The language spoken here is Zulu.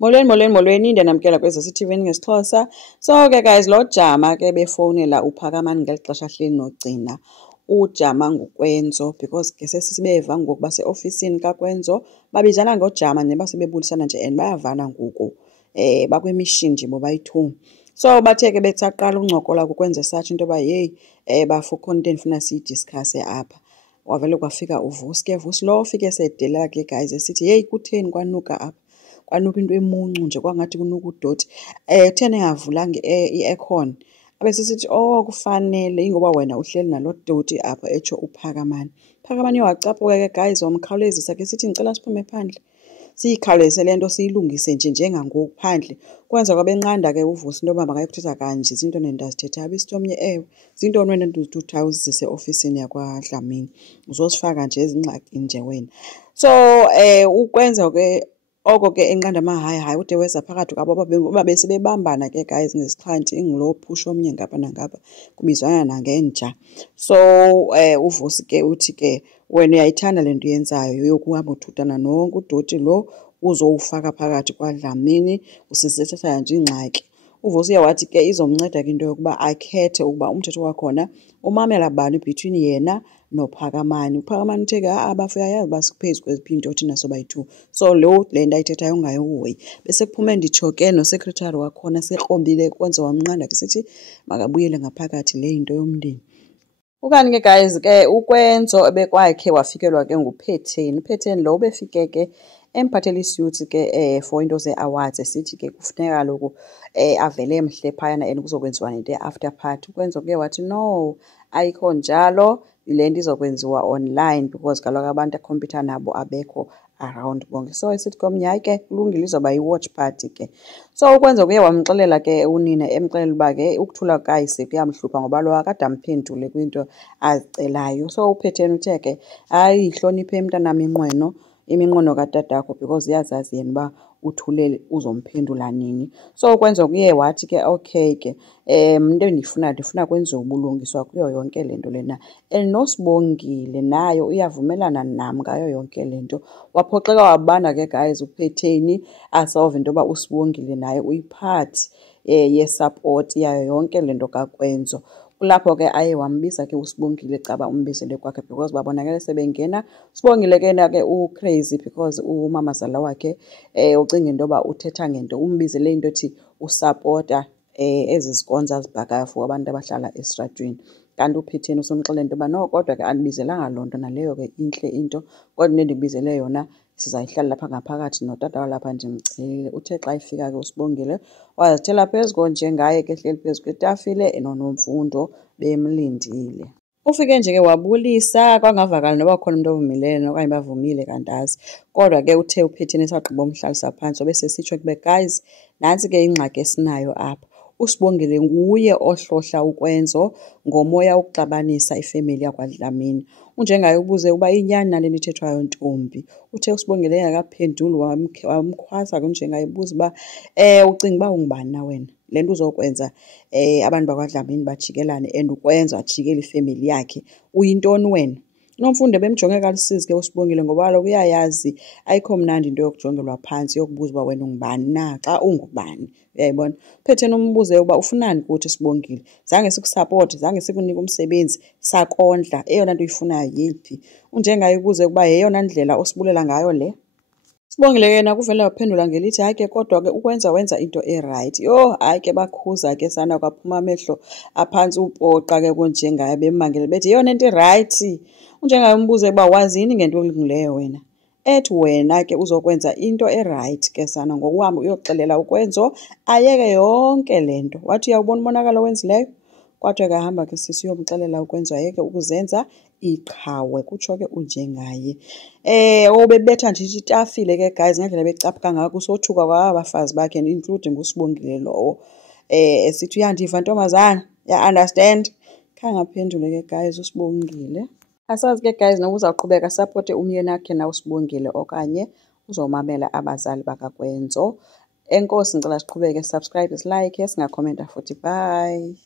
Molweni inde namkela kweZCTV ngesiXhosa. So ke guys, lo Jama ke befonela uPhakamani ngeli xesha hleli nogcina uJama ngukwenzo because ke sesibeva ngoku baseofisini kaKwenzo babizana ngoJama neba sebebulisana nje and bayavana ngoku bakwemission nje bobayi-2. So bathe ke betsaqala uncokola kukwenza search into yoba yeyi bafukho into endifuna siyidiskhase apha. Wavele kwafika uVusi ke Vusi lo fike sedelela ke guys esithi yeyi kutheni kwanuka apha. Kwanuka into emuncu nje kwangathi kunuka udoti kutheni engavulanga i-aircon abesisithi kufanele ingoba wena uhleli nalo doti apha etsho uPhakamani. Phakamani wacaphuka ke guys wamkhawulezisa ke sithi ngicela siphume phandle siyikhawulezise le nto siyilungise nje njengangoku phandle. Kwenza kwabenqanda ke uVusi into yoba makayokuthetha kanje zinto nendazithetha bisithi omnye ewe zintoni wena ndizitutha uzise ofisini yakwaDlamini uzosifaka nje ezingxakini nje wena. So ukwenza ke oko ke enqanda hayi ude weza phakathi kwabo babesebebambana ke guys ngesixhanti ingulo phusha omnye ngapha nangapha kubizwana nangenja. So uVusi ke uthi ke wena uyayithanda le nto uyenzayo yokuhamba uthutana nonke udoti lo uzowufaka phakathi kwaDlamini usizithetha nje ingxaki. uVusi wathi ke izomnceda ke into yokuba akhethe ukuba umthetho wakhona umamela bani between yena noPhakamani. uPhakamani uthe ke abafuyayazi uba sikuphezu kweziphi into thina sobayi-2. So le nto ayithethayo ungayihoyi. Bese kuphume nditsho ke nosecretary wakhona sekrobile Kwenza wamnqanda ke sithi makabuyele ngaphakathi le into yomndeni. Ukani ke guys ke uKwenzo ebekwakhe wafikelwa ke nguPhetheni. uPhetheni lo ubefike ke emphathela isuits ke for into ze-awards esithi ke kufuneka kaloku avele mhle phayana and kuzokwenziwa nento after party. uKwenzo ke wathi no ayikho njalo le nto izokwenziwa online because kaloku abantu akhompyutha nabo abekho around bonke. So esithi komnye hayi ke kulungile izoba yi-watch party ke. So uKwenzo kuye wamxelela ke unina emxelela uba ke ukuthula kukayise kuyamhlupha ngoba lo akade amphendule kwinto azicelayo. So uPhetheni uthe ke hayi ihloniphe mntanam iminqweno katatakho because uyazazi yena uba uthule uzomphendula nini. So uKwenzo kuye wathi ke okay ke into ndifuna kwenziwe ubulungiswa kuyo yonke le nto lena and noSibongile nayo uyavumelana nam ngayo yonke le nto. Waphoxeka wabanda ke guys uPhetheni asolve into yoba uSibongile naye uyipart ye-support yayo yonke le nto kaKwenzo. Kulapho ke aye wambiza ke uSibongile caba umbizele kwakhe because babonakele sebengena. uSibongile ke na ke crazy because umamazala wakhe ucinga into yoba uthetha ngento umbizele into ethi usupporta ezi zikonza zibhakayo for abantu abahlala esitratweni. Kanti uPhetheni usomxelela into yoba no kodwa ke andibizelanga loo nto naleyo ke intle into kodwa into endikubizele yona sizayihlala lapha ngaphakathi notata walapha ndimcelile. Uthe xa ifika ke uSibongile wazithela phezu konje ngaye ke ehleli phezu kwetafile noNomfundo bemlindile. Ufike nje ke wabulisa kwangavakali noba khona umuntu ovumileyo okanye bavumile kantazi. Kodwa ke uthe uPhetheni esagqiba umhlalisa phantsi obesesitsho kube guys nantsi ke ingxaki esinayo apha. uSibongile nguye ohlohla uKwenzo ngomoya wokuxabanisa ifemeli yakwaDlamini. Unjengaye ubuze uba inyani nale nto ithethwayo ntombi. Uthe uSibongile engakaphenduli wamkhwaza kunjengaye ebuza uba ucinga uba ungubani na wena le nto uzokwenza abantu bakwaDlamini bajikelane and uKwenzo ajikele ifemeli yakhe uyintoni wena. uNomfundo bemjonge kalusizi ke uSibongile ngoba kaloku uyayazi ayikho mnandi into yokujongelwa phantsi yokubuza uba wena ungubani na xa ungubani. Uyayibona uPhetheni umbuze uba ufunani kuthi Sibongile zange sikusapote zange sikunike umsebenzi sakondla eyona nto uyifunayo yiphi. Unjengaye ubuze ukuba yeyona ndlela osibulela ngayo le. Sibongile ke yena kuvele waphendula ngelithi hayi ke kodwa ke uKwenza wenza into erayithi. Hayi ke bakhuza ke sana kwaphuma amehlo aphantsi upoqa ke kunjengaye bemmangele bethi yeyona nto erayithi. Unjengaye umbuze uba wazini ngento olungileyo wena. Ethi wena ke uzokwenza into erayithi ke sana ngokuhamba uyoxelela uKwenzo ayeke yonke le nto. Wathi uyawubona umonakalo owenzileyo. Kwathiwa ke ahamba ke sisiyomxelela uKwenzo ayeke ukuzenza iqhawe kutsho ke unjengaye. Obebetha nje itafile ke guys ngendlela becaphuka ngako usothuka kwaba bafazi bakhe including uSibongile lowo. Esithi uyandiva ntombazana ya-understand. Khange aphendule ke guys uSibongile. Asazi ke guys noba uzawuqhubeka supporte umyeni wakhe na uSibongile okanye uzomamela abazali bakaKwenzo. Enkosi ngicela siqhubeke subscribe, like, singakhomenta futhi bye.